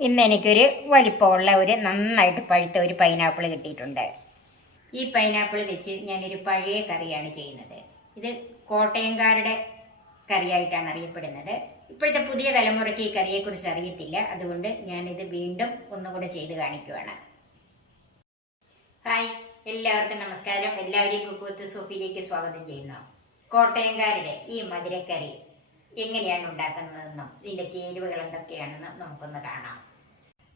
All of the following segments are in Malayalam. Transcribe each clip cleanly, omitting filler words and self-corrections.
ഇന്ന് എനിക്കൊരു വലിപ്പമുള്ള ഒരു നന്നായിട്ട് പഴുത്ത ഒരു പൈനാപ്പിൾ കിട്ടിയിട്ടുണ്ട്. ഈ പൈനാപ്പിൾ വെച്ച് ഞാനൊരു പഴയ കറിയാണ് ചെയ്യുന്നത്. ഇത് കോട്ടയംകാരുടെ കറിയായിട്ടാണ് അറിയപ്പെടുന്നത്. ഇപ്പോഴത്തെ പുതിയ തലമുറയ്ക്ക് ഈ കറിയെക്കുറിച്ച് അറിയത്തില്ല. അതുകൊണ്ട് ഞാനിത് വീണ്ടും ഒന്നുകൂടെ ചെയ്ത് കാണിക്കുവാണ്. ഹായ്, എല്ലാവർക്കും നമസ്കാരം. എല്ലാവരെയും കുക്ക് വിത്ത് സോഫിയിലേക്ക് സ്വാഗതം ചെയ്യുന്നു. കോട്ടയംകാരുടെ ഈ മധുരക്കറി എങ്ങനെയാണ് ഉണ്ടാക്കുന്നതെന്നും ഇതിൻ്റെ ചേരുവകൾ എന്തൊക്കെയാണെന്നും നമുക്കൊന്ന് കാണാം.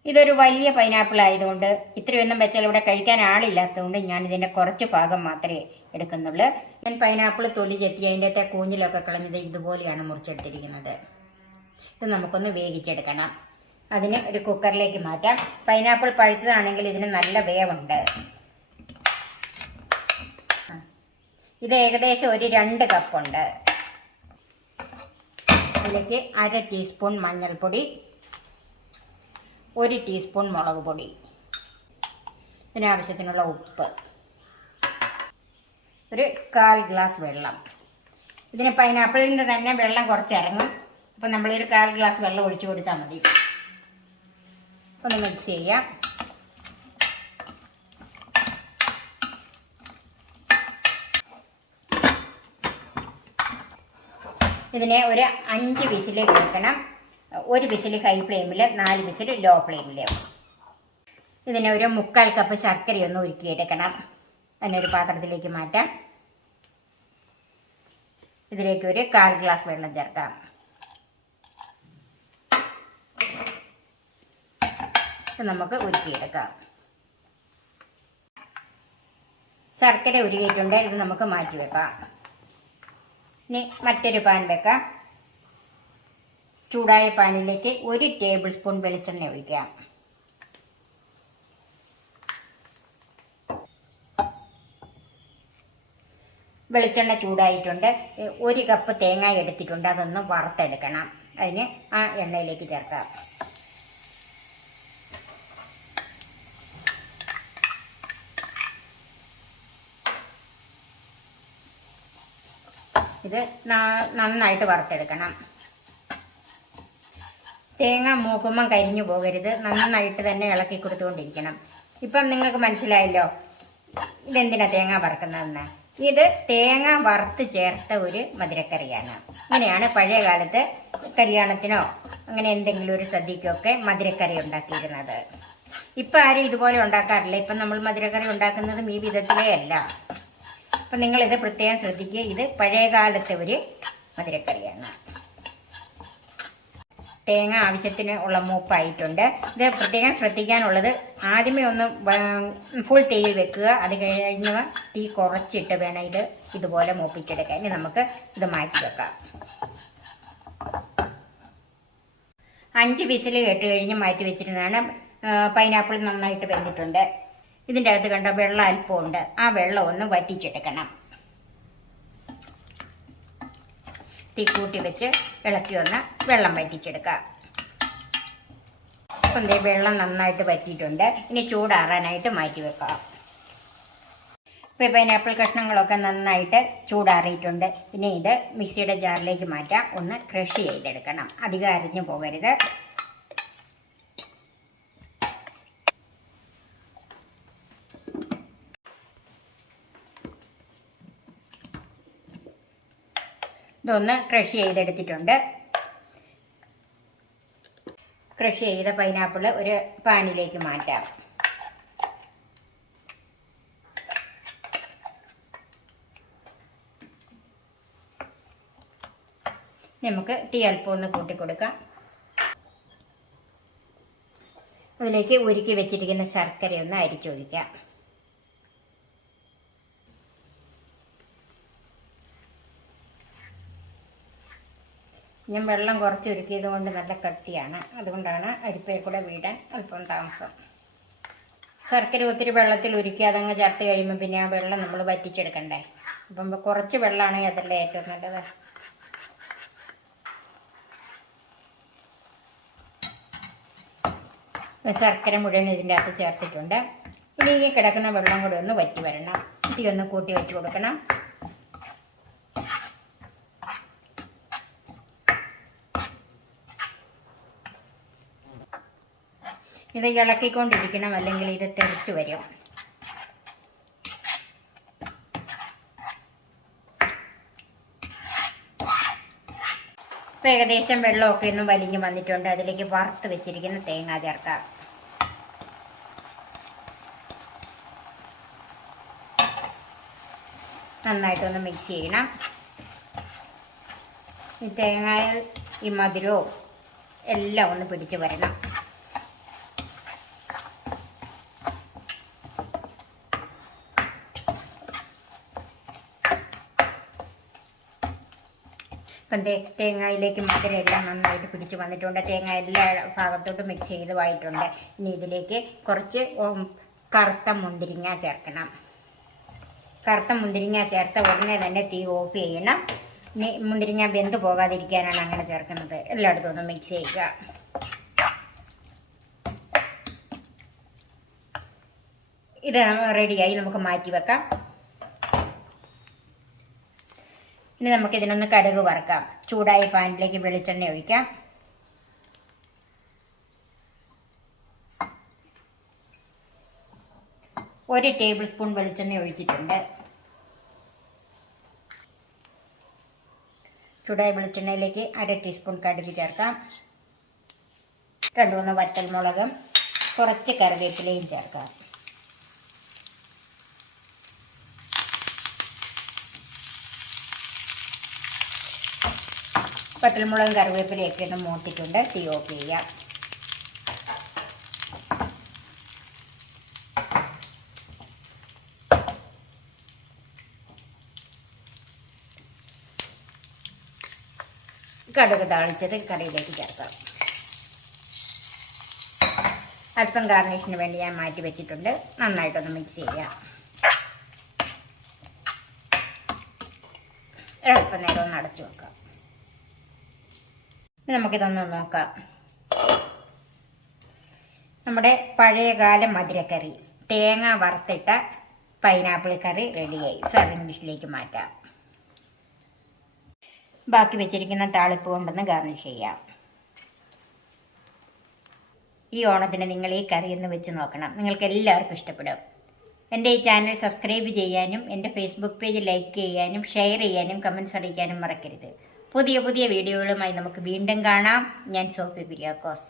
ഇതൊരു വലിയ പൈനാപ്പിൾ ആയതുകൊണ്ട് ഇത്രയൊന്നും വെച്ചാൽ ഇവിടെ കഴിക്കാൻ ആളില്ലാത്തതുകൊണ്ട് ഞാൻ ഇതിൻ്റെ കുറച്ച് ഭാഗം മാത്രമേ എടുക്കുന്നുള്ളൂ. ഞാൻ പൈനാപ്പിൾ തൊലി ചെത്തി അതിൻ്റെ കൂഞ്ഞിലൊക്കെ കളഞ്ഞത് ഇതുപോലെയാണ് മുറിച്ചെടുത്തിരിക്കുന്നത്. ഇത് നമുക്കൊന്ന് വേവിച്ചെടുക്കണം. അതിന് ഒരു കുക്കറിലേക്ക് മാറ്റാം. പൈനാപ്പിൾ പഴുത്തതാണെങ്കിൽ ഇതിന് നല്ല വേവുണ്ട്. ഇത് ഏകദേശം ഒരു 2 കപ്പുണ്ട്. അതിലേക്ക് 1/2 ടീസ്പൂൺ മഞ്ഞൾപ്പൊടി, 1 ടീസ്പൂൺ മുളക് പൊടി, ഇതിനാവശ്യത്തിനുള്ള ഉപ്പ്, ഒരു 1/4 ഗ്ലാസ് വെള്ളം. ഇതിന് പൈനാപ്പിളിൻ്റെ തന്നെ വെള്ളം കുറച്ചിറങ്ങും. അപ്പം നമ്മളൊരു 1/4 ഗ്ലാസ് വെള്ളം ഒഴിച്ചു കൊടുത്താൽ മതി. ഒന്ന് മിക്സ് ചെയ്യാം. ഇതിനെ ഒരു 5 വിസിൽ കേൾക്കണം. 1 വിസിൽ ഹൈ ഫ്ലെയിമിൽ, 4 വിസിൽ ലോ ഫ്ലെയിമിൽ. ഇതിനെ ഒരു 3/4 കപ്പ് ശർക്കരയൊന്ന് ഉരുക്കിയെടുക്കണം. അതിനൊരു പാത്രത്തിലേക്ക് മാറ്റാം. ഇതിലേക്ക് ഒരു 1/4 ഗ്ലാസ് വെള്ളം ചേർക്കാം. ഇത് നമുക്ക് ഉരുക്കിയെടുക്കാം. ശർക്കര ഉരുകിയിട്ടുണ്ട്. ഇത് നമുക്ക് മാറ്റി വെക്കാം. ഇനി മറ്റൊരു പാൻ വെക്കാം. ചൂടായ പാനിലേക്ക് 1 ടേബിൾ സ്പൂൺ വെളിച്ചെണ്ണ ഒഴിക്കാം. വെളിച്ചെണ്ണ ചൂടായിട്ടുണ്ട്. 1 കപ്പ് തേങ്ങ എടുത്തിട്ടുണ്ട്. അതൊന്ന് വറുത്തെടുക്കണം. അതിന് ആ എണ്ണയിലേക്ക് ചേർക്കാം. ഇത് നന്നായിട്ട് വറുത്തെടുക്കണം. തേങ്ങ മൂക്കുമ്പം കരിഞ്ഞു പോകരുത്. നന്നായിട്ട് തന്നെ ഇളക്കി കൊടുത്തുകൊണ്ടിരിക്കണം. ഇപ്പം നിങ്ങൾക്ക് മനസ്സിലായല്ലോ ഇതെന്തിനാണ് തേങ്ങ വറുക്കുന്നതെന്ന്. ഇത് തേങ്ങ വറുത്ത് ചേർത്ത ഒരു മധുരക്കറിയാണ്. ഇങ്ങനെയാണ് പഴയ കാലത്ത് കല്യാണത്തിനോ അങ്ങനെ എന്തെങ്കിലും ഒരു സദ്യക്കൊക്കെ മധുരക്കറി ഉണ്ടാക്കിയിരുന്നത്. ഇപ്പം ആരും ഇതുപോലെ ഉണ്ടാക്കാറില്ല. ഇപ്പം നമ്മൾ മധുരക്കറി ഉണ്ടാക്കുന്നതും ഈ വിധത്തിലേ അല്ല. അപ്പം നിങ്ങളിത് പ്രത്യേകം ശ്രദ്ധിക്കുക. ഇത് പഴയ കാലത്തെ ഒരു മധുരക്കറിയാണ്. തേങ്ങ ആവശ്യത്തിന് ഉള്ള മൂപ്പായിട്ടുണ്ട്. ഇത് പ്രത്യേകം ശ്രദ്ധിക്കാനുള്ളത്, ആദ്യമേ ഒന്ന് ഫുൾ തീയിൽ വെക്കുക. അത് കഴിഞ്ഞ് തീ കുറച്ചിട്ട് വേണം ഇത് ഇതുപോലെ മൂപ്പിച്ചെടുക്കാൻ. ഇനി നമുക്ക് ഇത് മാറ്റി വെക്കാം. 5 വിസിൽ കേട്ട് കഴിഞ്ഞ് മാറ്റി വെച്ചിരുന്നതാണ്. പൈനാപ്പിൾ നന്നായിട്ട് വെന്തിട്ടുണ്ട്. ഇതിൻ്റെ അകത്ത് കണ്ട വെള്ളം അല്പമുണ്ട്. ആ വെള്ളം ഒന്ന് വറ്റിച്ചെടുക്കണം. തീ കൂട്ടി വെച്ച് ഇളക്കി ഒന്ന് വെള്ളം വറ്റിച്ചെടുക്കാം. അപ്പം വെള്ളം നന്നായിട്ട് വറ്റിയിട്ടുണ്ട്. ഇനി ചൂടാറാനായിട്ട് മാറ്റി വെക്കാം. ഇപ്പോൾ പൈനാപ്പിൾ കഷ്ണങ്ങളൊക്കെ നന്നായിട്ട് ചൂടാറിയിട്ടുണ്ട്. ഇനി ഇത് മിക്സിയുടെ ജാറിലേക്ക് മാറ്റാം. ഒന്ന് ക്രഷ് ചെയ്തെടുക്കണം. അധികം അരിഞ്ഞു പോകരുത്. ഇതൊന്ന് ക്രഷ് ചെയ്തെടുത്തിട്ടുണ്ട്. ക്രഷ് ചെയ്ത പൈനാപ്പിൾ ഒരു പാനിലേക്ക് മാറ്റാം. നമുക്ക് തീ അല്പം ഒന്ന് കൂട്ടിക്കൊടുക്കാം. അതിലേക്ക് ഉരുക്കി വെച്ചിരിക്കുന്ന ശർക്കര ഒന്ന് അരിച്ചൊഴിക്കാം. ഞാൻ വെള്ളം കുറച്ച് ഉരുക്കിയത് കൊണ്ട് നല്ല കട്ടിയാണ്. അതുകൊണ്ടാണ് അരിപ്പയിൽ കൂടെ വീടാൻ അല്പം താമസം. ശർക്കര ഒത്തിരി വെള്ളത്തിൽ ഉരുക്കി അതങ്ങ് ചേർത്ത് കഴിയുമ്പോൾ പിന്നെ ആ വെള്ളം നമ്മൾ വറ്റിച്ചെടുക്കണ്ടേ. അപ്പം കുറച്ച് വെള്ളമാണെങ്കിൽ അതല്ലേ ഏറ്റവും നല്ലത്. ശർക്കര മുഴുവൻ ഇതിൻ്റെ അകത്ത് ചേർത്തിട്ടുണ്ട്. ഇനി ഈ കിടക്കുന്ന വെള്ളം കൂടി ഒന്ന് വറ്റി വരണം. തീ ഒന്ന് കൂട്ടി വെച്ച് കൊടുക്കണം. ഇത് ഇളക്കിക്കൊണ്ടിരിക്കണം, അല്ലെങ്കിൽ ഇത് തെറിച്ച് വരും. ഇപ്പം ഏകദേശം വെള്ളമൊക്കെ ഒന്നും വലിഞ്ഞ് വന്നിട്ടുണ്ട്. അതിലേക്ക് വറുത്ത് വെച്ചിരിക്കുന്ന തേങ്ങ ചേർക്കാം. നന്നായിട്ടൊന്ന് മിക്സ് ചെയ്യണം. ഈ തേങ്ങയിൽ ഈ മധുരവും എല്ലാം ഒന്ന് പിടിച്ച് വരണം. ഇപ്പം തേങ്ങയിലേക്ക് മധുരം എല്ലാം നന്നായിട്ട് പിടിച്ച് വന്നിട്ടുണ്ട്. തേങ്ങ എല്ലാ ഭാഗത്തോട്ടും മിക്സ് ചെയ്തതായിട്ടുണ്ട്. ഇനി ഇതിലേക്ക് കുറച്ച് കറുത്ത മുന്തിരിങ്ങ ചേർക്കണം. കറുത്ത മുന്തിരിങ്ങ ചേർത്ത ഉടനെ തന്നെ തീ ഓഫ് ചെയ്യണം. ഇനി മുന്തിരിങ്ങ വെന്ത് പോകാതിരിക്കാനാണ് അങ്ങനെ ചേർക്കുന്നത്. എല്ലായിടത്തും ഒന്ന് മിക്സ് ചെയ്യുക. ഇത് റെഡിയായി, നമുക്ക് മാറ്റി വെക്കാം. ഇനി നമുക്കിതിനൊന്ന് കടുക് വറുക്കാം. ചൂടായ പാനിലേക്ക് വെളിച്ചെണ്ണ ഒഴിക്കാം. ഒരു ടേബിൾ സ്പൂൺ വെളിച്ചെണ്ണ ഒഴിച്ചിട്ടുണ്ട്. ചൂടായ വെളിച്ചെണ്ണയിലേക്ക് 1/2 ടീസ്പൂൺ കടുക് ചേർക്കാം. 2-3 വറ്റൽമുളകും കുറച്ച് കറിവേപ്പിലയും ചേർക്കാം. വറ്റൽമുളകും കറിവേപ്പിലയൊക്കെ ഒന്ന് മൂത്തിട്ടുണ്ട്. തീ ഓഫ് ചെയ്യാം. കടുക് താളിച്ചത് കറിയിലേക്ക് ചേർക്കാം. അല്പം ഗാർണിഷിന് വേണ്ടി ഞാൻ മാറ്റി വെച്ചിട്ടുണ്ട്. നന്നായിട്ടൊന്ന് മിക്സ് ചെയ്യാം. അല്പം നേരം ഒന്ന് അടച്ചു വെക്കാം. നമുക്കിതൊന്ന് നോക്കാം. നമ്മുടെ പഴയകാല മധുരക്കറി, തേങ്ങ വറുത്തിട്ട പൈനാപ്പിൾ കറി റെഡിയായി. സർവിംഗ് ഡിഷിലേക്ക് മാറ്റാം. ബാക്കി വെച്ചിരിക്കുന്ന താളിപ്പ് കൊണ്ടൊന്ന് ഗാർണിഷ് ചെയ്യാം. ഈ ഓണത്തിന് നിങ്ങൾ ഈ കറി ഒന്ന് വെച്ച് നോക്കണം. നിങ്ങൾക്ക് എല്ലാവർക്കും ഇഷ്ടപ്പെടും. എൻ്റെ ഈ ചാനൽ സബ്സ്ക്രൈബ് ചെയ്യാനും എൻ്റെ ഫേസ്ബുക്ക് പേജ് ലൈക്ക് ചെയ്യാനും ഷെയർ ചെയ്യാനും കമൻറ്റ്സ് അറിയിക്കാനും മറക്കരുത്. പുതിയ പുതിയ വീഡിയോകളുമായി നമുക്ക് വീണ്ടും കാണാം. ഞാൻ സോഫി കുര്യാക്കോസ്.